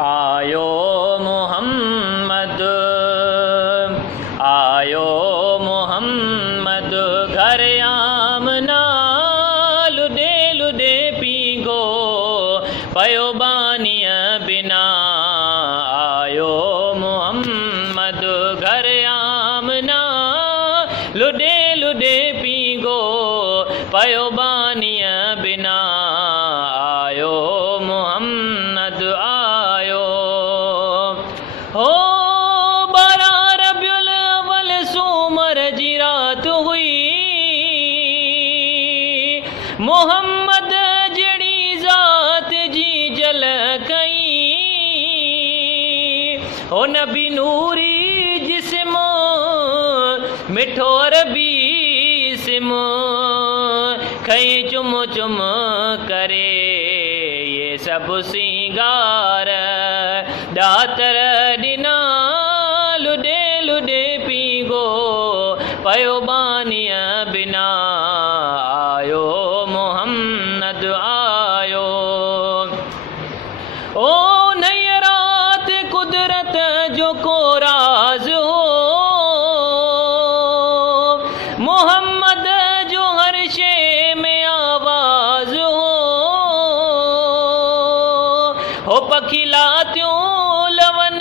आयो मोहम्मद, आयो मोहम्मद, घर आमना लुडे लुडे पीगो पयो बानिय बिना। आयो मोहम्मद, घर आमना लुडे लुडे पीगो पयो बानिय बिना। आयो मोहम्मद आयो। हो 12 रबियुल अव्वल सूमर जी रात हुई, मोहम्मद जड़ी जात जी जल कई। हो नबी नूरी जिस्म मिठो रबी सिम, खई चुम चुम करे ये सब सिंगार। दातर डिना लुडे लुडे पीगो पयो बानिय बिना। आयो मोहम्मद आयो। ओ नई रात कुदरत जो को राज हो, मोहम्मद जो हर शे में आवाज हो पखिला त्यों लवन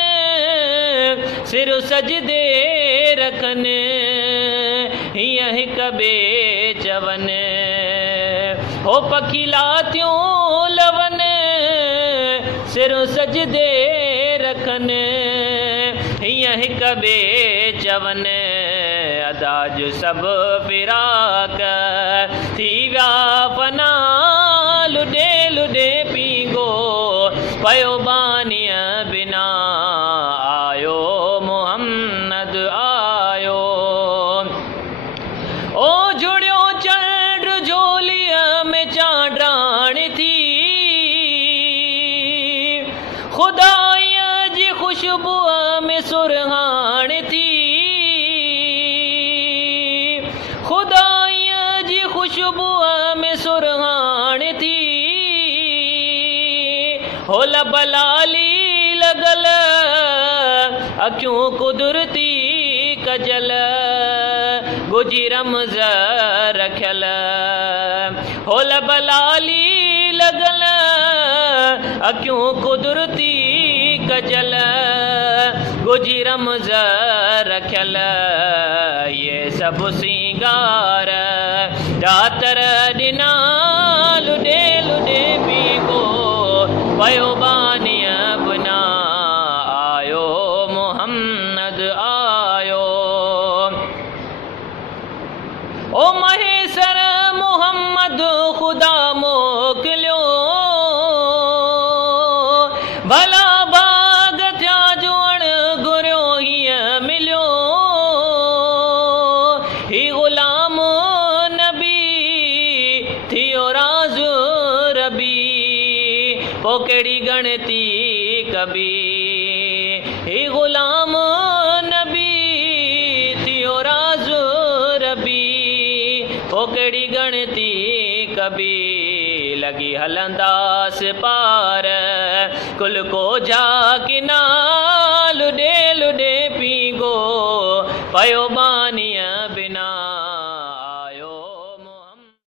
सिर सजदे रखन, हिय हिक बे चवन। हो पखिला त्यों लवन सिर सजदे रखन, हिय हिक बे चवन। अदाज सब फिराक थी व्या फना लुडे लुडे पीगो पयो बानिय बिना। आयो मोहम्मद आयो। ओ जुड़ियो चंड झोलिय में चांडाण थी, खुदाई जी खुशबू में सुरहान थी। खुदाई जी खुशबू में सुरहान थी। हो लबलाली लगल अखियों कुदरती कजल, गुजी रमज रखल। हो लबलाली लगल अखियों कुदरती कजल, गुजी रमज रखल। ये सब सिंगार दातर डिना लुडे लुडे पीगो पयो बानिय बिना। आयो मोहम्मद आयो। ओ महेसर मोहम्मद खुदा मोकलियो, भला बाग थिया जुअण घुरियो हीअ मिलियो। ही गुलाम नबी थियो राज़ रबी, पो कहिड़ी गणती कबी। ही गुलाम नबी थियो राज़ रबी, पो कहिड़ी गणती कबी। लगी हलंदास पार कुल को जा किना लुडे लुडे पीगो पयो